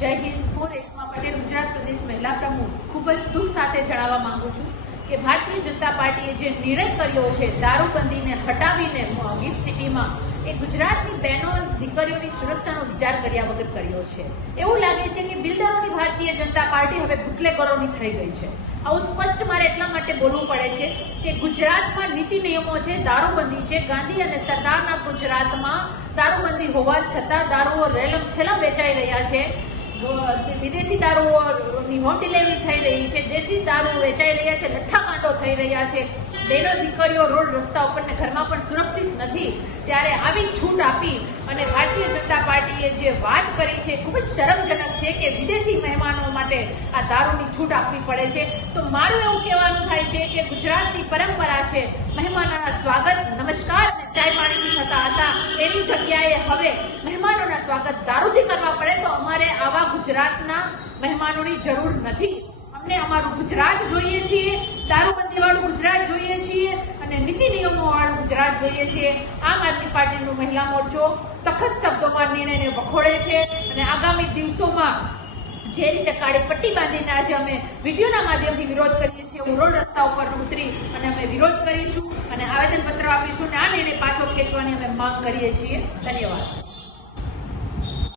જય હિન્દ. હું રેશમા પટેલ, ગુજરાત પ્રદેશ મહિલા પ્રમુખ. ખૂબ જ દુઃખ સાથે જણાવવા માંગુ છું કે ભારતીય જનતા પાર્ટીએ જે નિર્ણય કર્યો છે, દારૂબંધીને હટાવીને ગિફ્ટ સિટીમાં એ ગુજરાતની બહેનો દીકરીઓની સુરક્ષાનો વિચાર કર્યા વગર કર્યો છે. એવું લાગે છે કે બિલ્ડરોની ભારતીય જનતા પાર્ટી હવે બુટલેગરોની થઈ ગઈ છે. આવું સ્પષ્ટ મારે એટલા માટે બોલવું પડે છે કે ગુજરાતમાં નીતિ નિયમો છે, દારૂબંધી છે. ગાંધી અને સરદારના ગુજરાતમાં દારૂબંધી હોવા છતાં દારૂઓ રેલમ છેલ્લા વેચાઈ રહ્યા છે. વિદેશી દારૂઓની હોમ ડિલિવરી થઈ રહી છે, દેશી દારૂ વેચાઈ રહ્યા છે લઠ્ઠાકાંડો થઈ રહ્યા છે. બેનો દીકરીઓ રોડ રસ્તા ઉપર ને ઘરમાં પણ સુરક્ષિત નથી. ત્યારે આવી છૂટ આપી અને ભારતીય જનતા પાર્ટીએ જે વાત કરી છે, ખૂબ જ શરમજનક છે કે વિદેશી મહેમાનો માટે આ દારૂની છૂટ આપવી પડે છે. તો મારું એવું કહેવાનું થાય છે કે ગુજરાતની પરંપરા છે, મહેમાનોના સ્વાગત, નમસ્કાર અને ચાય પાણીથી થતા હતા. એની જગ્યાએ હવે મહેમાનોના સ્વાગત દારૂથી કરવા પડે તો અમારે આવા ગુજરાતના મહેમાનોની જરૂર નથી. અમને અમારું ગુજરાત જોઈએ છીએ દારૂબંધી વાળું ગુજરાત જોઈએ છીએ અને નીતિ નિયમો વાળું ગુજરાત જોઈએ છીએ. આમ આદમી પાર્ટીનો મહિલા મોરચો સખત શબ્દોમાં નિર્ણયને વખોડે છે અને આગામી દિવસોમાં જે રીતે કાળી પટ્ટી બાંધીને આજે અમે વિડીયોના માધ્યમથી વિરોધ કરીએ છીએ, હું રોડ રસ્તા ઉપર ઉતરી અને અમે વિરોધ કરીશું અને આવેદનપત્ર આપીશું અને આ નિર્ણય પાછો ખેંચવાની અમે માંગ કરીએ છીએ. ધન્યવાદ.